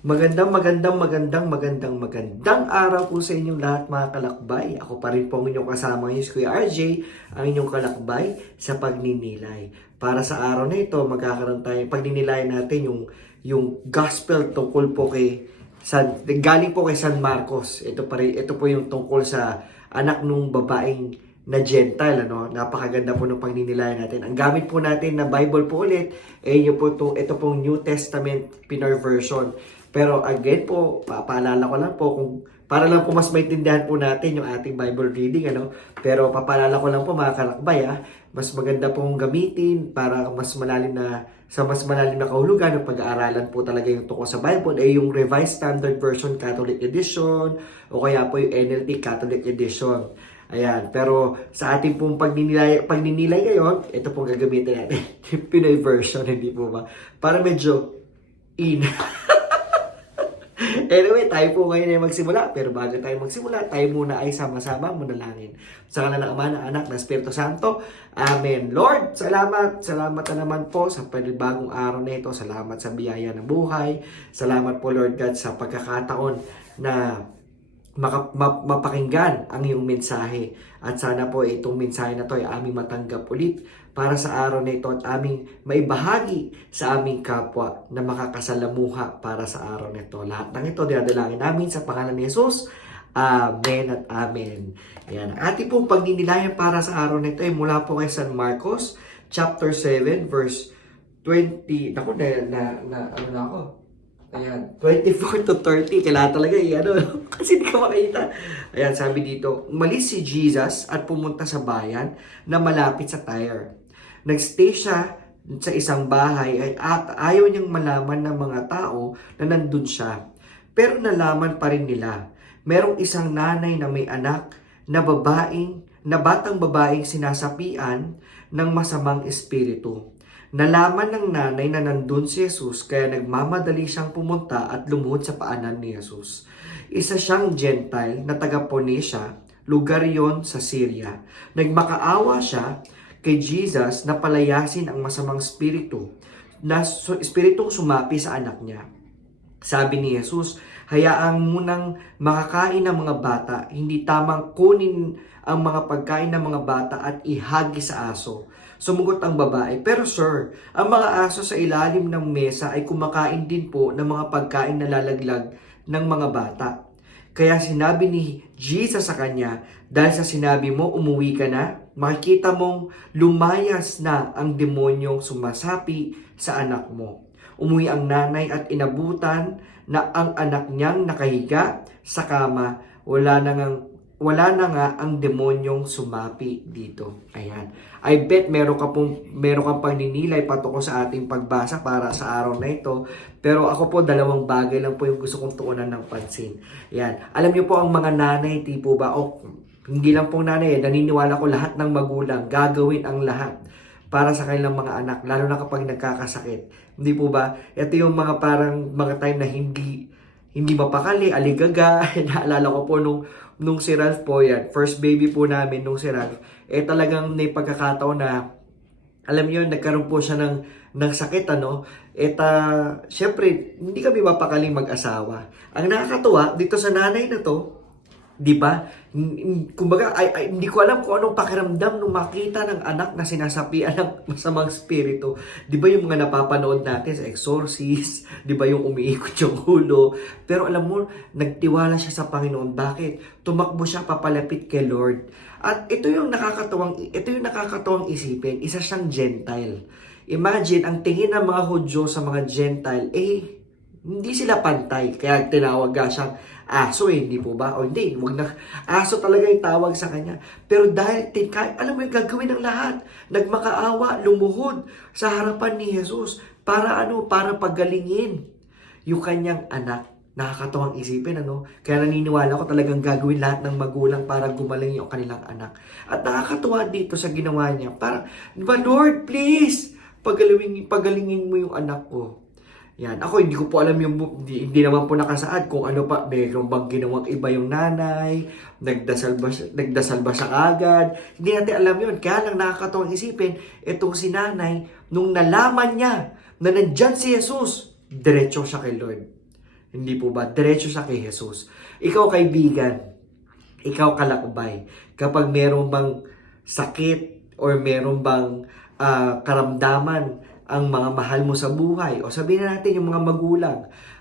Magandang araw po sa inyong lahat mga kalakbay. Ako pa rin po ang inyong kasama ngayon, si Kuya RJ, ang inyong kalakbay sa pagninilay. Para sa araw na ito, magkakaroon tayo, pagninilay natin yung gospel tungkol po galing po kay San Marcos. Ito po yung tungkol sa anak nung babaeng na Gentile, ano? Napakaganda po ng pagninilay natin. Ang gamit po natin na Bible po ulit, ito pong New Testament Pinoy version. Pero again po, papaalala ko lang po para lang po mas maintindihan po natin yung ating Bible reading, ano? Pero papaalala ko lang po mga kalakbay, mas maganda pong gamitin para sa mas malalim na kahulugan ng pag-aaralan po talaga yung tungkol sa Bible ay yung Revised Standard Version Catholic Edition o kaya po yung NLT Catholic Edition. Ayan, pero sa ating pong pagninilay ngayon, ito pong gagamitin natin, yung Pinoy version, hindi po ba? Para medyo Anyway, tayo po ngayon ay magsimula. Pero bago tayo magsimula, tayo muna ay sama-sama manalangin. Sa ngalan ng Ama, ng Anak, ng Espiritu Santo. Amen. Lord, salamat. Salamat na naman po sa panibagong araw na ito. Salamat sa biyaya ng buhay. Salamat po, Lord God, sa pagkakataon na mapakinggan ang iyong mensahe. At sana po itong mensahe na ito ay aming matanggap ulit para sa araw na ito at aming maibahagi sa aming kapwa na makakasalamuha para sa araw na ito. Lahat ng ito dinadalangin namin sa pangalan ni Jesus. Amen at amen. Ayan. Ating pong pagninilayan para sa araw na ito ay mula po kay San Marcos chapter 7 verse 20. Ako na ako. Ayan, 24 to 30, kailangan talaga kasi di ka makita. Ayan, sabi dito, umalis si Jesus at pumunta sa bayan na malapit sa Tyre. Nagstay siya sa isang bahay at ayaw niyang malaman ng mga tao na nandun siya. Pero nalaman pa rin nila. Merong isang nanay na may anak na batang babaeng sinasapian ng masamang espiritu. Nalaman ng nanay na nandun si Jesus kaya nagmamadali siyang pumunta at lumuhod sa paanan ni Jesus. Isa siyang Gentile na taga-Phoenicia, lugar yon sa Syria. Nagmakaawa siya kay Jesus na palayasin ang masamang espiritong sumapi sa anak niya. Sabi ni Jesus, hayaan munang makakain ng mga bata, hindi tamang kunin ang mga pagkain ng mga bata at ihagi sa aso. Sumugot ang babae, pero sir, ang mga aso sa ilalim ng mesa ay kumakain din po ng mga pagkain na lalaglag ng mga bata. Kaya sinabi ni Jesus sa kanya, dahil sa sinabi mo, umuwi ka na, makikita mong lumayas na ang demonyong sumasapi sa anak mo. Umuwi ang nanay at inabutan na ang anak niyang nakahiga sa kama, wala na nga ang demonyong sumapi dito. Ayan. I bet meron kang pagninilay patungkol sa ating pagbasa para sa araw na ito. Pero ako po, dalawang bagay lang po yung gusto kong tuunan ng pansin. Ayan. Alam niyo po ang mga nanay, tipo ba, hindi lang pong nanay, naniniwala ko lahat ng magulang, gagawin ang lahat para sa kanilang mga anak, lalo na kapag nagkakasakit. Hindi po ba? Ito yung mga time na hindi mapakali, aligaga. Naalala ko po nung si Ralph po yan, first baby po namin nung si Ralph, talagang may pagkakataon na, alam niyo, nagkaroon po siya ng sakit, syempre, hindi kami mapakaling mag-asawa. Ang nakakatuwa, dito sa nanay na to, di ba? Kumbaga, hindi ko alam kung anong pakiramdam nung makita ng anak na sinasapian ng masamang spirito. Di ba yung mga napapanood natin sa Exorcist? Di ba yung umiikot yung ulo? Pero alam mo, nagtiwala siya sa Panginoon. Bakit? Tumakbo siya papalapit kay Lord. At ito yung nakakatuwang isipin. Isa siyang Gentile. Imagine, ang tingin ng mga Hudyo sa mga Gentile, hindi sila pantay. Kaya tinawag siyang aso, hindi po ba? O hindi, aso talaga yung tawag sa kanya. Pero dahil alam mo yung gagawin ng lahat. Nagmakaawa, lumuhod sa harapan ni Jesus. Para pagalingin yung kanyang anak. Nakakatawang isipin, Kaya naniniwala ko talagang gagawin lahat ng magulang para gumaling yung kanilang anak. At nakakatuwa dito sa ginawa niya. Lord, please, pagalingin mo yung anak ko. Yan. Ako, hindi ko po alam hindi naman po nakasaad kung ano pa, mayroon bang ginawang iba yung nanay, nagdasal ba siya agad. Hindi natin alam yun. Kaya lang nakakatawang isipin, itong si nanay, nung nalaman niya na nandyan si Jesus, diretso siya kay Lord. Hindi po ba? Diretso sa kay Jesus. Ikaw kaibigan, ikaw kalakbay, kapag meron bang sakit or meron bang karamdaman ang mga mahal mo sa buhay, o sabihin na natin yung mga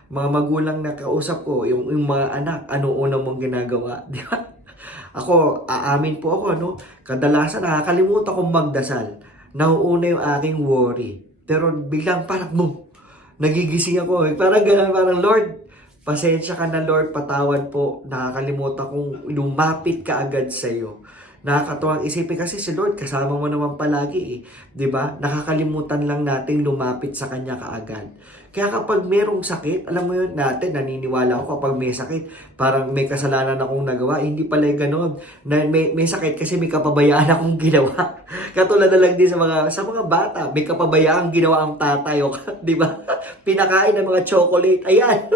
magulang na kausap ko, yung mga anak, ano una mong ginagawa? Di ba? Ako, aamin po ako, no? Kadalasan nakakalimutan kong magdasal. Nauuna yung aking worry. Pero biglang parang, boom, nagigising ako. Parang gano'n, parang Lord, pasensya ka na Lord, patawad po. Nakakalimutan kong lumapit ka agad sa iyo. Nakakatuwang isipin kasi si Lord, kasama mo naman palagi eh. 'Di ba? Nakakalimutan lang natin lumapit sa Kanya kaagad. Kaya kapag merong sakit, alam mo yun, natin, naniniwala ako kapag may sakit, parang may kasalanan akong nagawa. Hindi pala gano'n. May sakit kasi may kapabayaan akong ginawa. Katulad na lang din sa mga bata, may kapabayaan ginawa ang tatay, o, di ba? Pinakain ng mga chocolate. Ayan.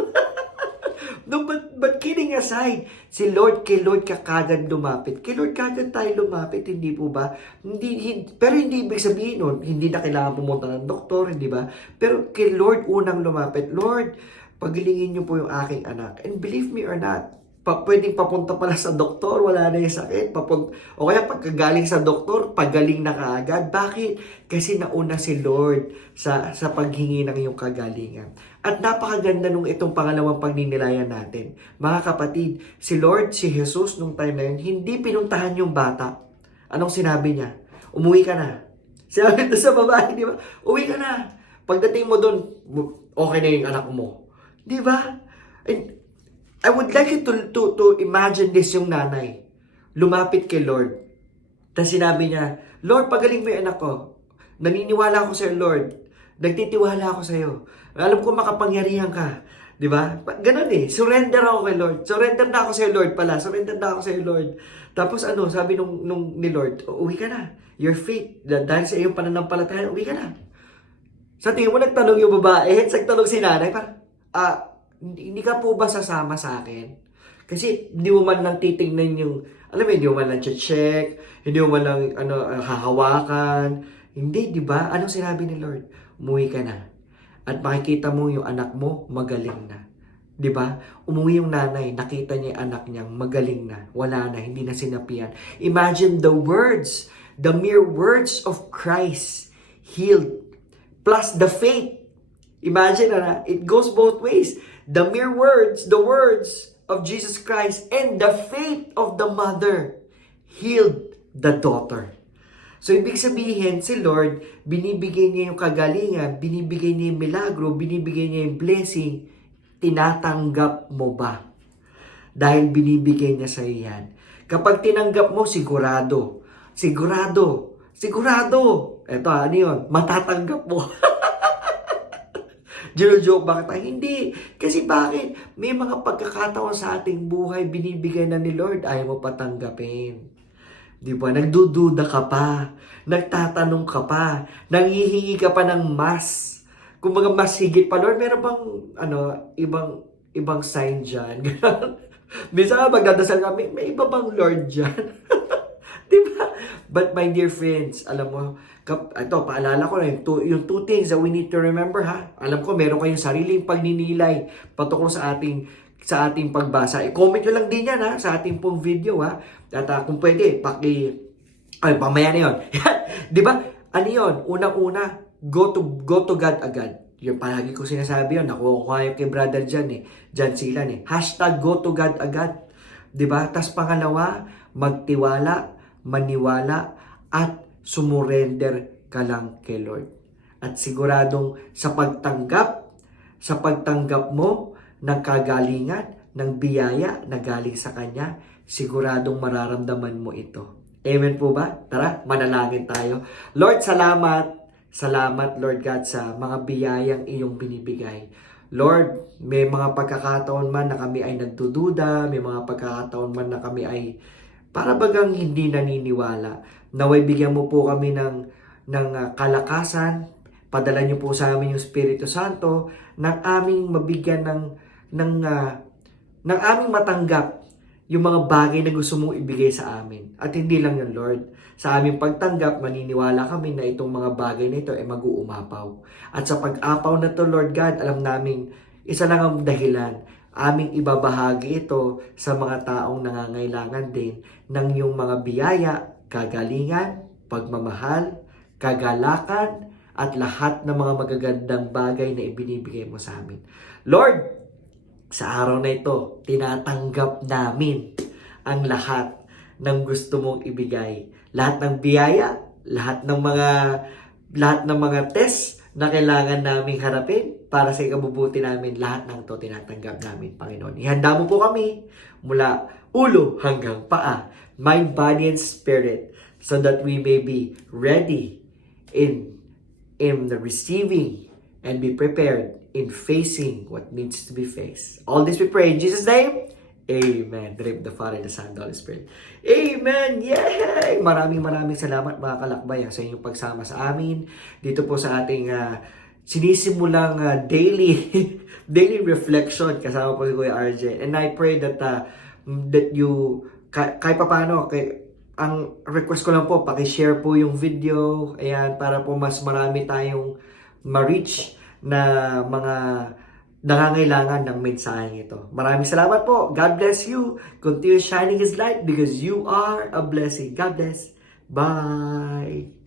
No, but kidding aside, kay Lord ka kagad lumapit. Kay Lord kagad tayo lumapit, hindi po ba? Pero hindi ibig sabihin nun, hindi na kailangan pumunta ng doktor, hindi ba? Pero kay Lord unang lumapit, Lord, pagilingin niyo po yung aking anak. And believe me or not, pwedeng papunta pala sa doktor, wala na yung sakit. O kaya pagkagaling sa doktor, pagaling na kaagad. Bakit? Kasi nauna si Lord sa paghingi ng iyong kagalingan. At napakaganda nung itong pangalawang pagninilayan natin. Mga kapatid, si Lord, si Jesus nung time na yun, hindi pinuntahan yung bata. Anong sinabi niya? Umuwi ka na. Sinabi ito sa babae, di ba? Uwi ka na. Pagdating mo doon, okay na yung anak mo. Di ba? And I would like you to imagine this, yung nanay. Lumapit kay Lord. Tapos sinabi niya, Lord, pagaling mo yung anak ko. Naniniwala ako sa iyo, Lord. Nagtitiwala ako sa iyo. Alam ko makapangyarihan ka. Di ba? Ganun eh. Surrender ako kay Lord. Surrender na ako sa iyo, Lord pala. Surrender na ako sa iyo, Lord. Tapos sabi ni Lord, uwi ka na. Your faith, dahil sa iyong pananampalataya, uwi ka na. Sa tingin mo, nagtanong yung babae, nagtanong si nanay, parang, hindi ka po ba sasama sa akin? Kasi hindi mo man lang titingnan yung, alam mo, hindi mo man lang check, hindi mo man lang hahawakan. Hindi, di ba? Anong sinabi ni Lord? Umuwi ka na. At makikita mo yung anak mo, magaling na. Di ba? Umuwi yung nanay, nakita niya yung anak niyang magaling na. Wala na, hindi na sinapian. Imagine the mere words of Christ healed. Plus the faith. Imagine it goes both ways. The mere words, the words of Jesus Christ and the faith of the mother healed the daughter. So, ibig sabihin, si Lord, binibigay niya yung kagalingan, binibigay niya yung milagro, binibigay niya yung blessing. Tinatanggap mo ba? Dahil binibigay niya sa iyo yan. Kapag tinanggap mo, sigurado. Sigurado. Sigurado. Eto, ano yun? Matatanggap mo. Joke ba kita? Hindi. Kasi bakit? May mga pagkakataon sa ating buhay, binibigay na ni Lord, ayaw mo patanggapin. Di ba? Nagdududa ka pa. Nagtatanong ka pa. Nanghihingi ka pa ng mas. Kung mga mas higit pa, Lord, meron bang, ibang sign dyan? Minsan magdadasal kami, may iba bang Lord dyan? Diba? But my dear friends, alam mo, ito, paalala ko na yung two things that we need to remember, ha? Alam ko, meron kayong sariling pagninilay patungkol sa ating pagbasa. I-comment nyo lang din yan, ha? Sa ating pong video, ha? At kung pwede, pamaya na yun. Diba? Ano yun? Unang-una, go to God agad. Yung palagi ko sinasabi yun, nakuha ko kayo kay brother Jan Silan eh. Hashtag go to God agad. Diba? Tas pangalawa, magtiwala, maniwala, at sumurrender ka lang kay Lord. At siguradong sa pagtanggap mo ng kagalingan, ng biyaya na galing sa Kanya, siguradong mararamdaman mo ito. Amen po ba? Tara, manalangin tayo. Lord, salamat. Salamat, Lord God, sa mga biyayang iyong binibigay. Lord, may mga pagkakataon man na kami ay nagdududa, may mga pagkakataon man na kami ay para bagang hindi naniniwala. Naway bigyan mo po kami ng kalakasan, padala niyo po sa amin yung Espiritu Santo, ng aming mabigyan ng aming matanggap yung mga bagay na gusto mong ibigay sa amin. At hindi lang yun, Lord. Sa aming pagtanggap, maniniwala kami na itong mga bagay na ito ay mag-uumapaw. At sa pag-apaw na to, Lord God, alam namin Isa lang ang dahilan. Aming ibabahagi ito sa mga taong nangangailangan din ng iyong mga biyaya, kagalingan, pagmamahal, kagalakan, at lahat ng mga magagandang bagay na ibinibigay mo sa amin. Lord, sa araw na ito, tinatanggap namin ang lahat ng gusto mong ibigay. Lahat ng biyaya, lahat ng mga test na kailangan naming harapin para sa ikabubuti namin, lahat ng to tinatanggap namin, Panginoon. Ihanda mo po kami mula ulo hanggang paa, mind, body, and spirit, so that we may be ready in the receiving and be prepared in facing what needs to be faced. All this we pray in Jesus' name. Amen. The name of the Father, the Son, and the Holy Spirit. Amen! Yay! Maraming salamat mga kalakbay sa inyong pagsama sa amin. Dito po sa ating sinisimulang daily daily reflection kasama po si Kuya RJ. And I pray that you, kahit paano, ang request ko lang po, paki-share po yung video. Ayan, para po mas marami tayong ma-reach na mga nangangailangan ng mensaheng ito. Maraming salamat po. God bless you. Continue shining His light because you are a blessing. God bless. Bye!